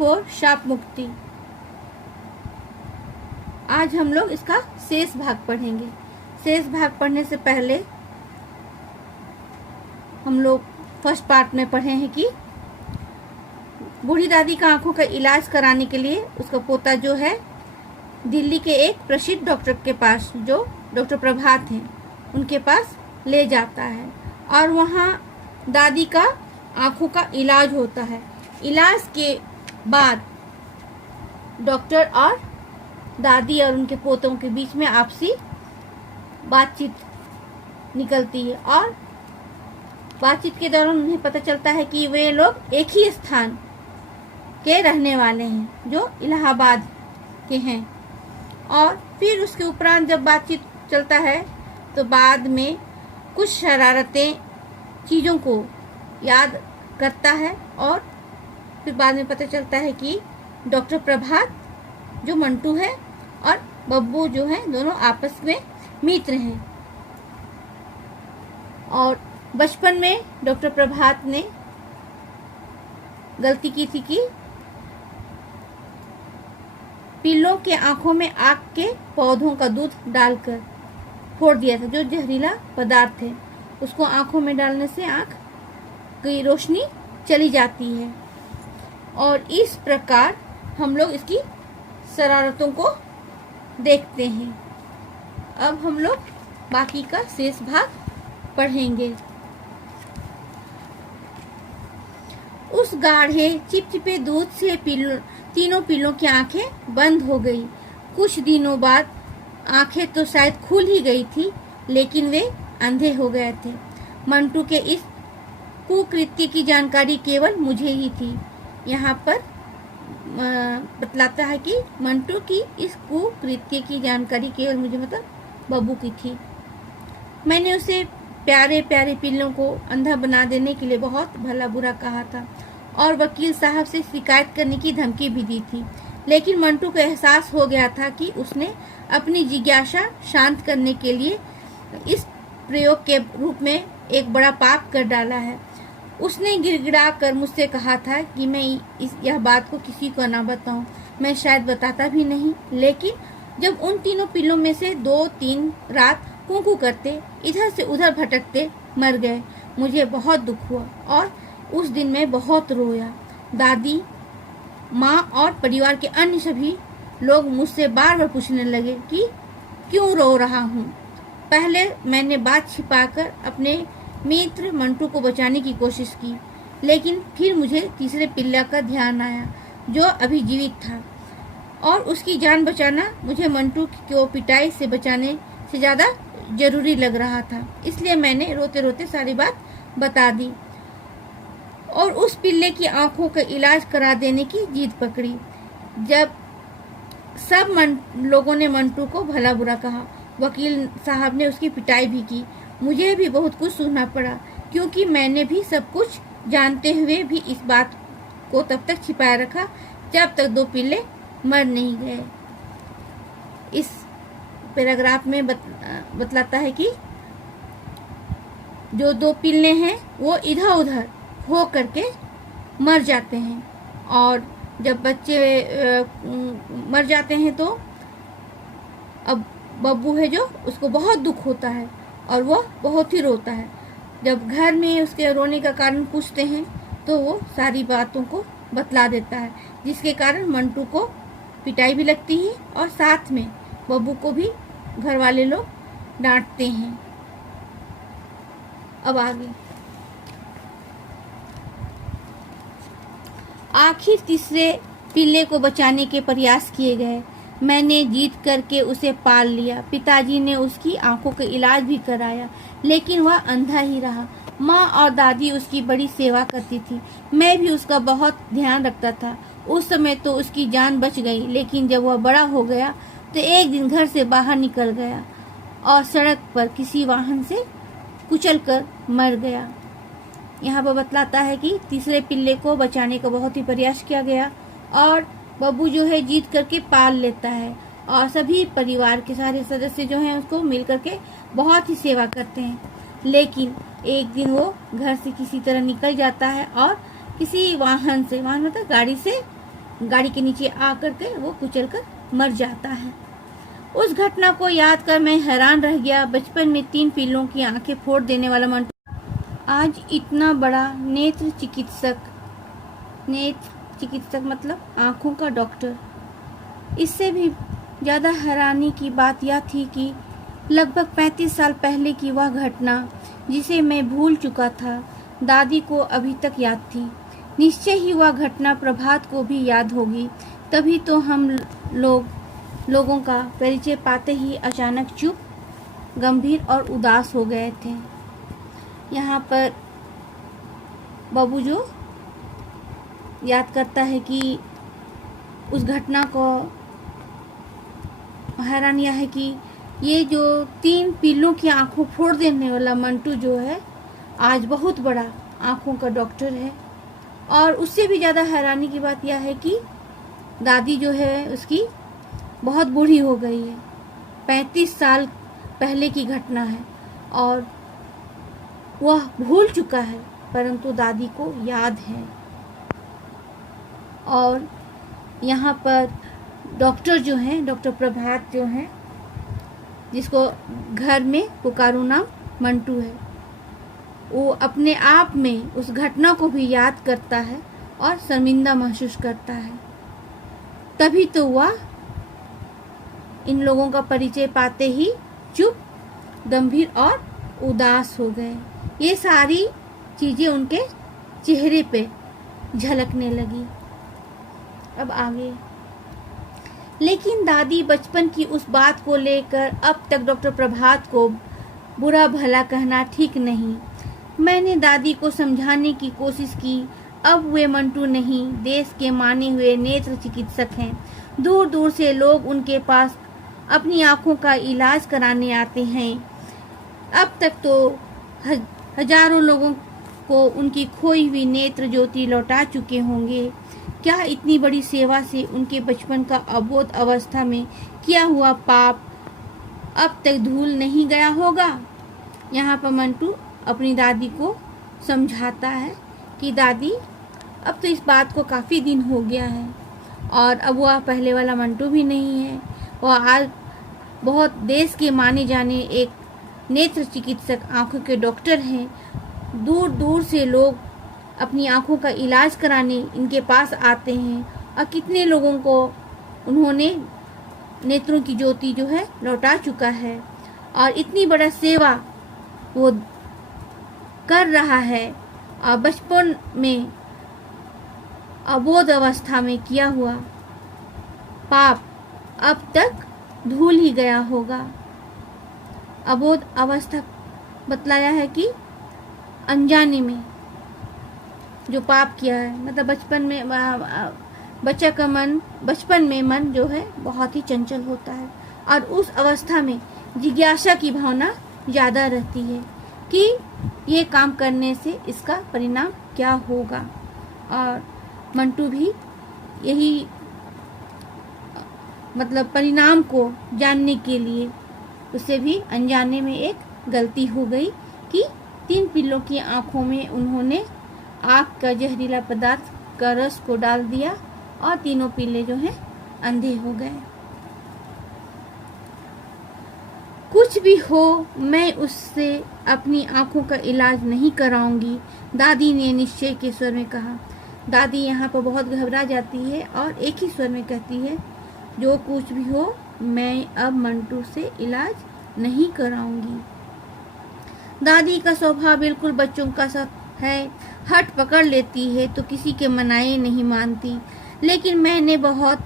दुख और शाप मुक्ति। आज हम लोग इसका शेष भाग पढ़ेंगे। शेष भाग पढ़ने से पहले हम लोग फर्स्ट पार्ट में पढ़े हैं कि बूढ़ी दादी का आंखों का इलाज कराने के लिए उसका पोता जो है दिल्ली के एक प्रसिद्ध डॉक्टर के पास, जो डॉक्टर प्रभात हैं, उनके पास ले जाता है और वहाँ दादी का आंखों का इलाज होता है। इलाज के बाद डॉक्टर और दादी और उनके पोतों के बीच में आपसी बातचीत निकलती है और बातचीत के दौरान उन्हें पता चलता है कि वे लोग एक ही स्थान के रहने वाले हैं, जो इलाहाबाद के हैं। और फिर उसके उपरांत जब बातचीत चलता है तो बाद में कुछ शरारतें चीज़ों को याद करता है और फिर बाद में पता चलता है कि डॉक्टर प्रभात जो मंटू है और बब्बू जो है दोनों आपस में मित्र हैं। और बचपन में डॉक्टर प्रभात ने गलती की थी कि पिल्लों के आंखों में आग के पौधों का दूध डालकर फोड़ दिया था, जो जहरीला पदार्थ है। उसको आंखों में डालने से आंख की रोशनी चली जाती है। और इस प्रकार हम लोग इसकी शरारतों को देखते हैं। अब हम लोग बाकी का शेष भाग पढ़ेंगे। उस गाढ़े चिपचिपे दूध से तीनों पिल्लों की आंखें बंद हो गई। कुछ दिनों बाद आंखें तो शायद खुल ही गई थी, लेकिन वे अंधे हो गए थे। मंटू के इस कुकृत्य की जानकारी केवल मुझे ही थी। यहाँ पर बतलाता है कि मंटू की इस कुकृत्य की जानकारी केवल मुझे, मतलब बब्बू की थी। मैंने उसे प्यारे प्यारे पिल्लों को अंधा बना देने के लिए बहुत भला बुरा कहा था और वकील साहब से शिकायत करने की धमकी भी दी थी, लेकिन मंटू को एहसास हो गया था कि उसने अपनी जिज्ञासा शांत करने के लिए इस प्रयोग के रूप में एक बड़ा पाप कर डाला है। उसने गिड़गिड़ा कर मुझसे कहा था कि मैं यह बात को किसी को ना बताऊं। मैं शायद बताता भी नहीं, लेकिन जब उन तीनों पिल्लों में से 2-3 रात कूकू करते, इधर से उधर भटकते मर गए, मुझे बहुत दुख हुआ और उस दिन मैं बहुत रोया। दादी, माँ और परिवार के अन्य सभी लोग मुझसे बार बार पूछने लगे कि क्यों रो रहा हूँ। पहले मैंने बात छिपाकर अपने मित्र मंटू को बचाने की कोशिश की, लेकिन फिर मुझे तीसरे पिल्ला का ध्यान आया जो अभी जीवित था और उसकी जान बचाना मुझे मंटू को पिटाई से बचाने से ज़्यादा जरूरी लग रहा था। इसलिए मैंने रोते रोते सारी बात बता दी और उस पिल्ले की आंखों का इलाज करा देने की जिद पकड़ी। जब सब लोगों ने मंटू को भला बुरा कहा, वकील साहब ने उसकी पिटाई भी की। मुझे भी बहुत कुछ सुनना पड़ा, क्योंकि मैंने भी सब कुछ जानते हुए भी इस बात को तब तक छिपाए रखा जब तक 2 पिल्ले मर नहीं गए। इस पैराग्राफ में बतलाता है कि जो 2 पिल्ले हैं वो इधर उधर हो करके मर जाते हैं और जब बच्चे मर जाते हैं तो अब बब्बू है जो, उसको बहुत दुख होता है और वो बहुत ही रोता है। जब घर में उसके रोने का कारण पूछते हैं तो वो सारी बातों को बतला देता है, जिसके कारण मंटू को पिटाई भी लगती है और साथ में बब्बू को भी घर वाले लोग डांटते हैं। अब आगे, आखिर तीसरे पिल्ले को बचाने के प्रयास किए गए। मैंने जीत करके उसे पाल लिया। पिताजी ने उसकी आंखों का इलाज भी कराया, लेकिन वह अंधा ही रहा। माँ और दादी उसकी बड़ी सेवा करती थी। मैं भी उसका बहुत ध्यान रखता था। उस समय तो उसकी जान बच गई, लेकिन जब वह बड़ा हो गया तो एक दिन घर से बाहर निकल गया और सड़क पर किसी वाहन से कुचलकर मर गया। यहाँ पर बतलाता है कि तीसरे पिल्ले को बचाने का बहुत ही प्रयास किया गया और बब्बू जो है जीत करके पाल लेता है और सभी परिवार के सारे सदस्य जो हैं उसको मिल करके बहुत ही सेवा करते हैं। लेकिन एक दिन वो घर से किसी तरह निकल जाता है और किसी वाहन मतलब गाड़ी से गाड़ी के नीचे आ करके वो कुचल कर मर जाता है। उस घटना को याद कर मैं हैरान रह गया। बचपन में 3 पिल्लों की आंखें फोड़ देने वाला मंटू आज इतना बड़ा नेत्र चिकित्सक मतलब आंखों का डॉक्टर। इससे भी ज़्यादा हैरानी की बात यह थी कि लगभग 35 साल पहले की वह घटना जिसे मैं भूल चुका था, दादी को अभी तक याद थी। निश्चय ही वह घटना प्रभात को भी याद होगी। तभी तो हम लोगों का परिचय पाते ही अचानक चुप, गंभीर और उदास हो गए थे। यहाँ पर बाबू जो याद करता है कि उस घटना को हैरानी यह है कि ये जो 3 पिल्लों की आंखों फोड़ देने वाला मंटू जो है आज बहुत बड़ा आंखों का डॉक्टर है। और उससे भी ज़्यादा हैरानी की बात यह है कि दादी जो है उसकी बहुत बूढ़ी हो गई है। 35 साल पहले की घटना है और वह भूल चुका है, परंतु दादी को याद है। और यहाँ पर डॉक्टर जो हैं, डॉक्टर प्रभात जो हैं, जिसको घर में पुकारू नाम मंटू है, वो अपने आप में उस घटना को भी याद करता है और शर्मिंदा महसूस करता है। तभी तो वह इन लोगों का परिचय पाते ही चुप, गंभीर और उदास हो गए। ये सारी चीजें उनके चेहरे पे झलकने लगी। अब आगे, लेकिन दादी बचपन की उस बात को लेकर अब तक डॉक्टर प्रभात को बुरा भला कहना ठीक नहीं। मैंने दादी को समझाने की कोशिश की। अब वे मंटू नहीं, देश के माने हुए नेत्र चिकित्सक हैं। दूर दूर से लोग उनके पास अपनी आंखों का इलाज कराने आते हैं। अब तक तो हजारों लोगों को उनकी खोई हुई नेत्र ज्योति लौटा चुके होंगे। क्या इतनी बड़ी सेवा से उनके बचपन का अबोध अवस्था में किया हुआ पाप अब तक धूल नहीं गया होगा? यहाँ पर मंटू अपनी दादी को समझाता है कि दादी, अब तो इस बात को काफ़ी दिन हो गया है और अब वह पहले वाला मंटू भी नहीं है। वह आज बहुत देश के माने जाने एक नेत्र चिकित्सक, आंखों के डॉक्टर हैं। दूर दूर से लोग अपनी आंखों का इलाज कराने इनके पास आते हैं और कितने लोगों को उन्होंने नेत्रों की ज्योति जो है लौटा चुका है। और इतनी बड़ा सेवा वो कर रहा है और बचपन में अबोध अवस्था में किया हुआ पाप अब तक धूल ही गया होगा। अबोध अवस्था बतलाया है कि अनजाने में जो पाप किया है, मतलब बचपन में बच्चा का मन, बचपन में मन जो है बहुत ही चंचल होता है और उस अवस्था में जिज्ञासा की भावना ज़्यादा रहती है कि ये काम करने से इसका परिणाम क्या होगा। और मंटू भी यही मतलब परिणाम को जानने के लिए उसे भी अनजाने में एक गलती हो गई कि 3 पिल्लों की आंखों में उन्होंने आग का जहरीला पदार्थ का रस को डाल दिया और तीनों पिल्ले जो हैं अंधे हो गए। कुछ भी हो, मैं उससे अपनी आंखों का इलाज नहीं कराऊंगी, दादी ने निश्चय के स्वर में कहा। दादी यहाँ पर बहुत घबरा जाती है और एक ही स्वर में कहती है, जो कुछ भी हो, मैं अब मंटू से इलाज नहीं कराऊंगी। दादी का स्वभाव बिल्कुल बच्चों का सा है, हट पकड़ लेती है तो किसी के मनाए नहीं मानती। लेकिन मैंने बहुत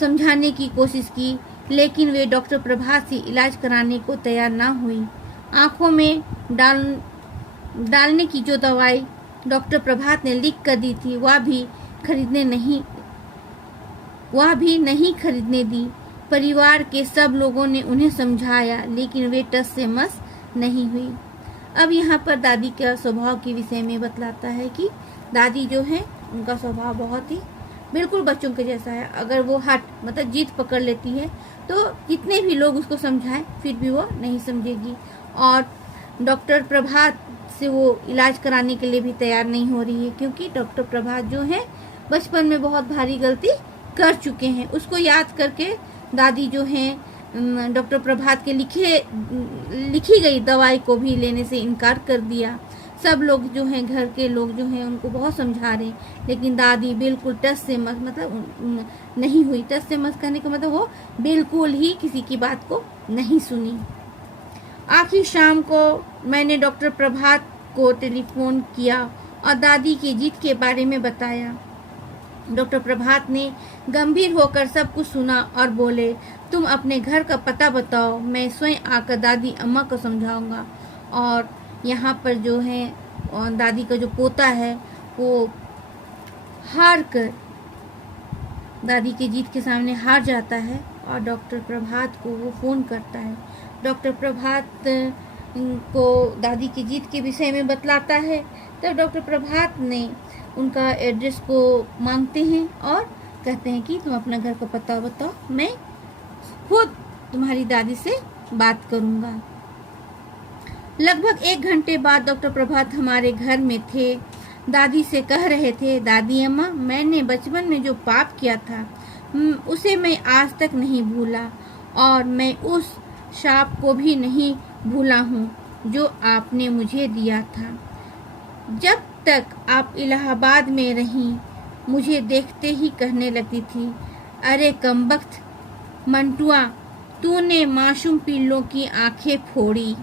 समझाने की कोशिश की, लेकिन वे डॉक्टर प्रभात से इलाज कराने को तैयार ना हुई। आंखों में डालने की जो दवाई डॉक्टर प्रभात ने लिख कर दी थी, वह भी नहीं खरीदने दी। परिवार के सब लोगों ने उन्हें समझाया, लेकिन वे टस से मस नहीं हुई। अब यहाँ पर दादी का स्वभाव के विषय में बतलाता है कि दादी जो है उनका स्वभाव बहुत ही बिल्कुल बच्चों के जैसा है। अगर वो हट मतलब जीत पकड़ लेती है तो कितने भी लोग उसको समझाएं फिर भी वो नहीं समझेगी। और डॉक्टर प्रभात से वो इलाज कराने के लिए भी तैयार नहीं हो रही है, क्योंकि डॉक्टर प्रभात जो है बचपन में बहुत भारी गलती कर चुके हैं। उसको याद करके दादी जो हैं डॉक्टर प्रभात के लिखी गई दवाई को भी लेने से इनकार कर दिया। सब लोग जो हैं, घर के लोग जो हैं, उनको बहुत समझा रहे, लेकिन दादी बिल्कुल टस से मस मतलब नहीं हुई। टस से मस करने का मतलब वो बिल्कुल ही किसी की बात को नहीं सुनी। आखिर शाम को मैंने डॉक्टर प्रभात को टेलीफोन किया और दादी की जिद के बारे में बताया। डॉक्टर प्रभात ने गंभीर होकर सब कुछ सुना और बोले, तुम अपने घर का पता बताओ, मैं स्वयं आकर दादी अम्मा को समझाऊंगा। और यहाँ पर जो है दादी का जो पोता है वो हार कर दादी की जीत के सामने हार जाता है और डॉक्टर प्रभात को वो फ़ोन करता है। डॉक्टर प्रभात को दादी की जीत के विषय में बतलाता है। तो डॉक्टर प्रभात ने उनका एड्रेस को मांगते हैं और कहते हैं कि तुम अपना घर का पता बताओ, मैं खुद तुम्हारी दादी से बात करूंगा। लगभग 1 घंटे बाद डॉक्टर प्रभात हमारे घर में थे। दादी से कह रहे थे, दादी अम्मा, मैंने बचपन में जो पाप किया था उसे मैं आज तक नहीं भूला और मैं उस शाप को भी नहीं भूला हूँ जो आपने मुझे दिया था। जब तक आप इलाहाबाद में रहीं, मुझे देखते ही कहने लगती थी, अरे कमबख्त मंटुआ, तूने मासूम पिल्लों की आंखें फोड़ी।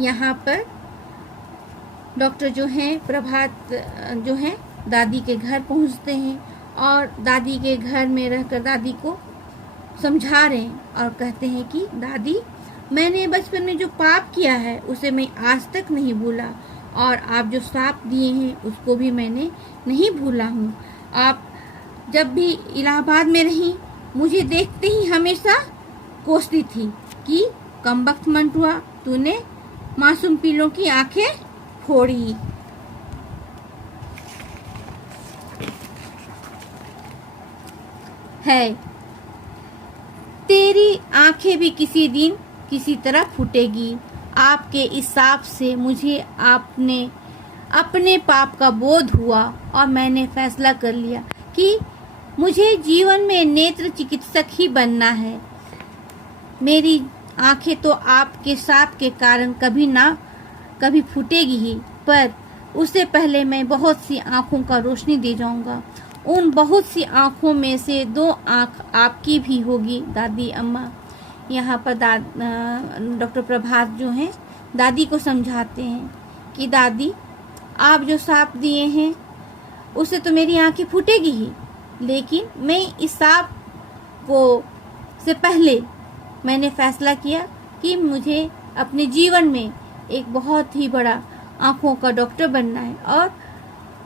यहाँ पर डॉक्टर जो हैं प्रभात जो हैं दादी के घर पहुँचते हैं और दादी के घर में रहकर दादी को समझा रहे हैं और कहते हैं कि दादी, मैंने बचपन में जो पाप किया है उसे मैं आज तक नहीं भूला और आप जो श्राप दिए हैं उसको भी मैंने नहीं भूला हूँ। आप जब भी इलाहाबाद में रहीं, मुझे देखते ही हमेशा कोसती थी कि कमबख्त मंटुआ, तूने मासूम पिल्लों की आंखें फोड़ी। है तेरी आंखें भी किसी दिन किसी तरह फूटेगी। आपके इस शाप से मुझे अपने पाप का बोध हुआ और मैंने फैसला कर लिया कि मुझे जीवन में नेत्र चिकित्सक ही बनना है। मेरी आंखें तो आपके शाप के कारण कभी फूटेगी ही, पर उससे पहले मैं बहुत सी आंखों का रोशनी दे जाऊंगा। उन बहुत सी आंखों में से 2 आंख आपकी भी होगी दादी अम्मा। यहाँ पर डॉक्टर प्रभात जो हैं दादी को समझाते हैं कि दादी, आप जो शाप दिए हैं उससे तो मेरी आंखें फूटेगी ही, लेकिन मैं इस शाप को से पहले मैंने फैसला किया कि मुझे अपने जीवन में एक बहुत ही बड़ा आँखों का डॉक्टर बनना है और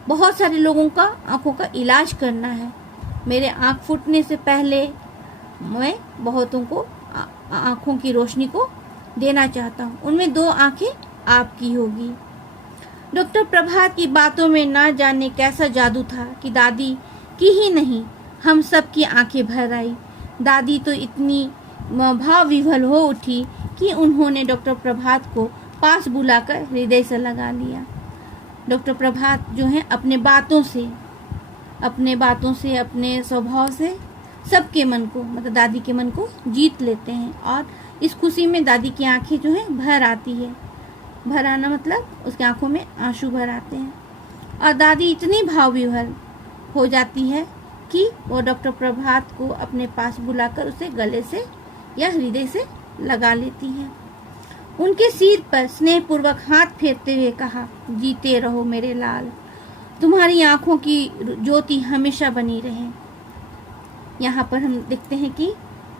बहुत सारे लोगों का आँखों का इलाज करना है। मेरे आँख फूटने से पहले मैं बहुतों को आँखों की रोशनी को देना चाहता हूँ। उनमें 2 आँखें आपकी होगी। डॉक्टर प्रभात की बातों में ना जाने कैसा जादू था कि दादी की ही नहीं, हम सब की आंखें भर आई। दादी तो इतनी भाव विह्वल हो उठी कि उन्होंने डॉक्टर प्रभात को पास बुलाकर हृदय से लगा लिया। डॉक्टर प्रभात जो हैं अपने बातों से, अपने स्वभाव से सबके मन को, मतलब दादी के मन को जीत लेते हैं और इस खुशी में दादी की आंखें जो हैं भर आती है। भर आना मतलब उसकी आंखों में आंसू भर आते हैं और दादी इतनी भाव विह्वल हो जाती है कि वो डॉक्टर प्रभात को अपने पास बुलाकर उसे गले से या हृदय से लगा लेती है। उनके सिर पर स्नेहपूर्वक हाथ फेरते हुए कहा, जीते रहो मेरे लाल, तुम्हारी आंखों की ज्योति हमेशा बनी रहे। यहाँ पर हम देखते हैं कि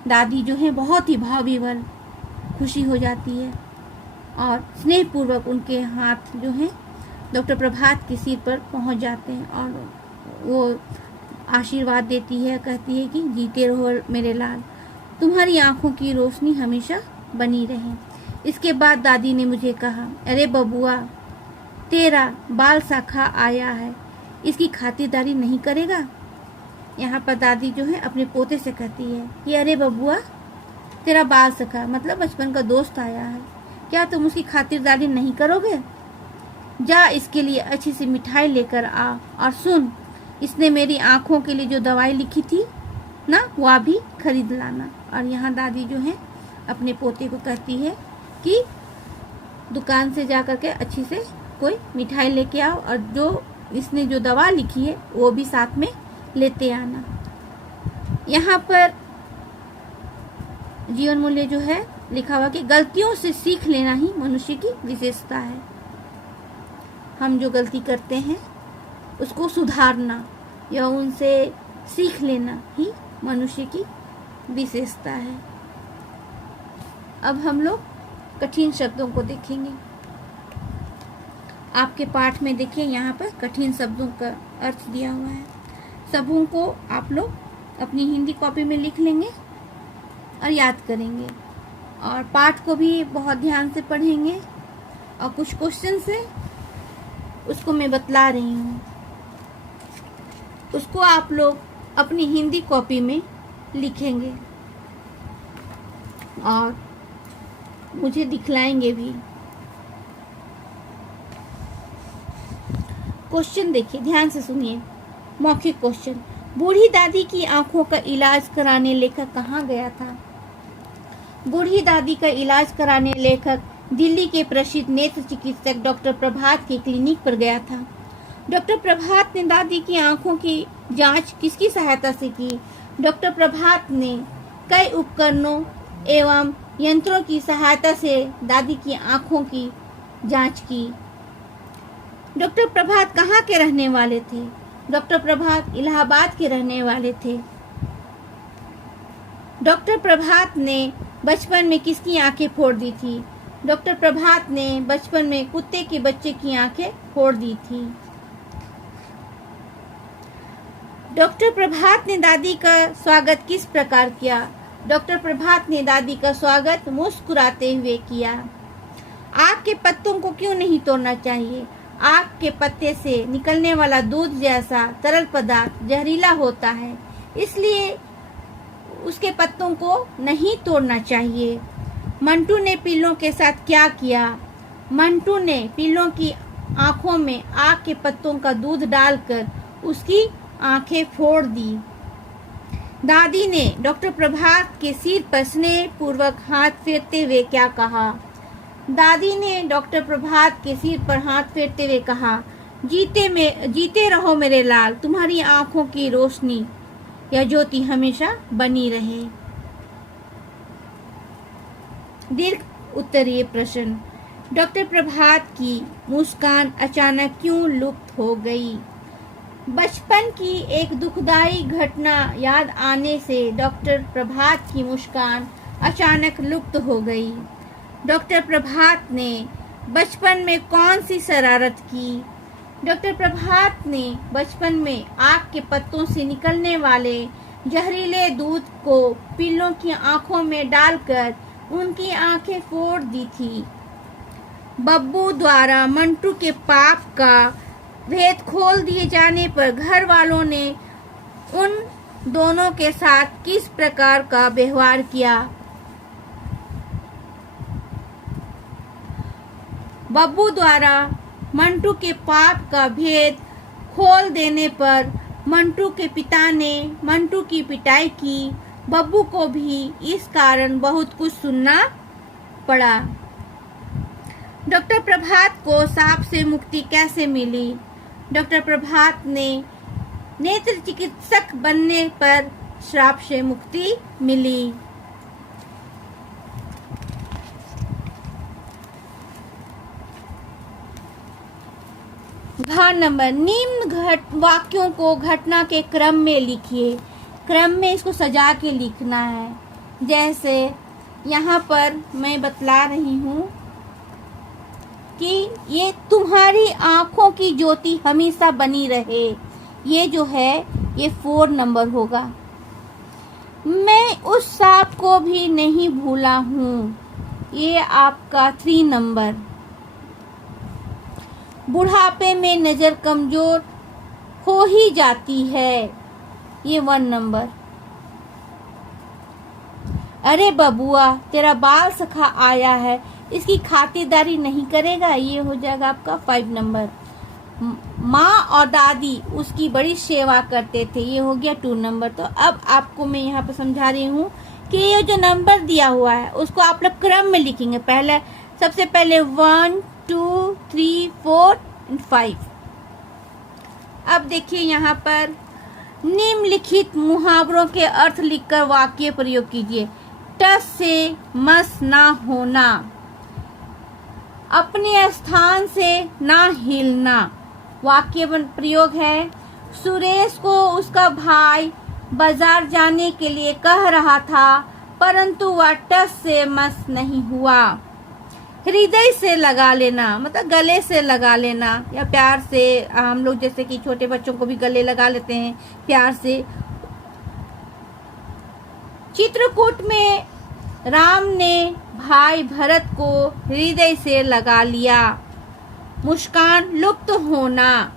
दादी जो है बहुत ही भाव विह्वल खुशी हो जाती है और स्नेहपूर्वक उनके हाथ जो हैं डॉक्टर प्रभात के सिर पर पहुंच जाते हैं और वो आशीर्वाद देती है, कहती है कि जीते रहो मेरे लाल, तुम्हारी आंखों की रोशनी हमेशा बनी रहे। इसके बाद दादी ने मुझे कहा, अरे बबुआ, तेरा बाल शाखा आया है, इसकी खातिरदारी नहीं करेगा। यहाँ पर दादी जो है अपने पोते से कहती है कि अरे बबुआ, तेरा बाल सखा मतलब बचपन का दोस्त आया है, क्या तुम उसकी खातिरदारी नहीं करोगे? जा इसके लिए अच्छी सी मिठाई लेकर आ और सुन, इसने मेरी आँखों के लिए जो दवाई लिखी थी ना, वह भी खरीद लाना। और यहाँ दादी जो है अपने पोते को कहती है कि दुकान से जा कर के अच्छी से कोई मिठाई लेके आओ और जो इसने जो दवा लिखी है वो भी साथ में लेते आना। यहाँ पर जीवन मूल्य जो है लिखा हुआ कि गलतियों से सीख लेना ही मनुष्य की विशेषता है। हम जो गलती करते हैं उसको सुधारना या उनसे सीख लेना ही मनुष्य की विशेषता है। अब हम लोग कठिन शब्दों को देखेंगे। आपके पाठ में देखिए यहाँ पर कठिन शब्दों का अर्थ दिया हुआ है। सबों को आप लोग अपनी हिंदी कॉपी में लिख लेंगे और याद करेंगे, और पाठ को भी बहुत ध्यान से पढ़ेंगे। और कुछ क्वेश्चन से उसको मैं बतला रही हूँ, उसको आप लोग अपनी हिंदी कॉपी में लिखेंगे और मुझे दिखलाएंगे भी। क्वेश्चन देखिए, ध्यान से सुनिए। मौखिक क्वेश्चन, बूढ़ी दादी की आंखों का इलाज कराने लेखक कहाँ गया था? बूढ़ी दादी का इलाज कराने लेखक दिल्ली के प्रसिद्ध नेत्र चिकित्सक डॉक्टर प्रभात के क्लिनिक पर गया था। डॉक्टर प्रभात ने दादी की आंखों की जांच किसकी सहायता से की? डॉक्टर प्रभात ने कई उपकरणों एवं यंत्रों की सहायता से दादी की आंखों की जांच की। डॉक्टर प्रभात कहाँ के रहने वाले थे? डॉक्टर प्रभात इलाहाबाद के रहने वाले थे। डॉक्टर प्रभात ने बचपन में किसकी आंखें फोड़ दी थी? डॉक्टर प्रभात ने बचपन में कुत्ते के बच्चे की आंखें फोड़ दी थी। डॉक्टर प्रभात ने दादी का स्वागत किस प्रकार किया? डॉक्टर प्रभात ने दादी का स्वागत मुस्कुराते हुए किया। आक के पत्तों को क्यों नहीं तोड़ना चाहिए? आक के पत्ते से निकलने वाला दूध जैसा तरल पदार्थ जहरीला होता है, इसलिए उसके पत्तों को नहीं तोड़ना चाहिए। मंटू ने पिल्लों के साथ क्या किया? मंटू ने पिल्लों की आंखों में आक के पत्तों का दूध डालकर उसकी आंखें फोड़ दी। दादी ने डॉक्टर प्रभात के सिर पर स्नेह पूर्वक हाथ फेरते हुए क्या कहा? दादी ने डॉक्टर प्रभात के सिर पर हाथ फेरते हुए कहा, जीते रहो मेरे लाल, तुम्हारी आंखों की रोशनी या ज्योति हमेशा बनी रहे। दीर्घ उत्तरीय प्रश्न, डॉक्टर प्रभात की मुस्कान अचानक क्यों लुप्त हो गई? बचपन की एक दुखदाई घटना याद आने से डॉक्टर प्रभात की मुस्कान अचानक लुप्त हो गई। डॉक्टर प्रभात ने बचपन में कौन सी शरारत की? डॉक्टर प्रभात ने बचपन में आक के पत्तों से निकलने वाले जहरीले दूध को पिल्लों की आंखों में डालकर उनकी आंखें फोड़ दी थी। बब्बू द्वारा मंटू के पाप का भेद खोल दिए जाने पर घर वालों ने उन दोनों के साथ किस प्रकार का व्यवहार किया? बब्बू द्वारा मंटू के पाप का भेद खोल देने पर मंटू के पिता ने मंटू की पिटाई की। बब्बू को भी इस कारण बहुत कुछ सुनना पड़ा। डॉक्टर प्रभात को सांप से मुक्ति कैसे मिली? डॉक्टर प्रभात ने नेत्र चिकित्सक बनने पर श्राप से मुक्ति मिली। भाग नंबर, निम्न वाक्यों को घटना के क्रम में लिखिए। क्रम में इसको सजा के लिखना है। जैसे यहाँ पर मैं बतला रही हूँ कि ये तुम्हारी आंखों की ज्योति हमेशा बनी रहे, ये जो है ये 4 नंबर होगा। मैं उस सांप को भी नहीं भूला हूँ, ये आपका 3 नंबर। बुढ़ापे में नजर कमजोर हो ही जाती है, ये 1 नंबर। अरे बबुआ, तेरा बाल सखा आया है, इसकी खातिरदारी नहीं करेगा, ये हो जाएगा आपका 5 नंबर। माँ और दादी उसकी बड़ी सेवा करते थे। ये हो गया 2 नंबर। तो अब आपको मैं यहाँ पर समझा रही हूँ कि ये जो नंबर दिया हुआ है उसको आप लोग क्रम में लिखेंगे। सबसे पहले 1 2 3 4 और 5। अब देखिए यहाँ पर निम्नलिखित मुहावरों के अर्थ लिखकर वाक्य प्रयोग कीजिए। टस से मस ना होना, अपने स्थान से ना हिलना। वाक्य प्रयोग है, सुरेश को उसका भाई बाजार जाने के लिए कह रहा था परंतु वह टस से मस नहीं हुआ। हृदय से लगा लेना मतलब गले से लगा लेना या प्यार से, हम लोग जैसे कि छोटे बच्चों को भी गले लगा लेते हैं प्यार से। चित्रकूट में राम ने भाई भरत को हृदय से लगा लिया। मुस्कान लुप्त होना,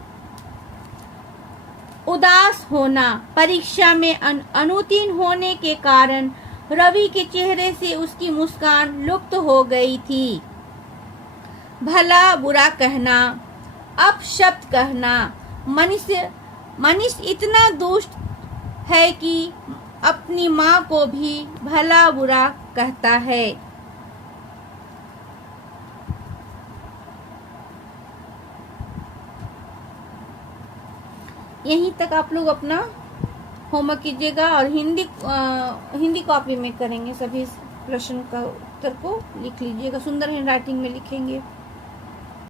उदास होना। परीक्षा में अनुत्तीर्ण होने के कारण रवि के चेहरे से उसकी मुस्कान लुप्त हो गई थी। भला बुरा कहना, अपशब्द कहना। मनुष्य इतना दुष्ट है कि अपनी माँ को भी भला बुरा कहता है। यहीं तक आप लोग अपना होमवर्क कीजिएगा और हिंदी कॉपी में करेंगे। सभी प्रश्न का उत्तर को लिख लीजिएगा, सुंदर हैंड राइटिंग में लिखेंगे।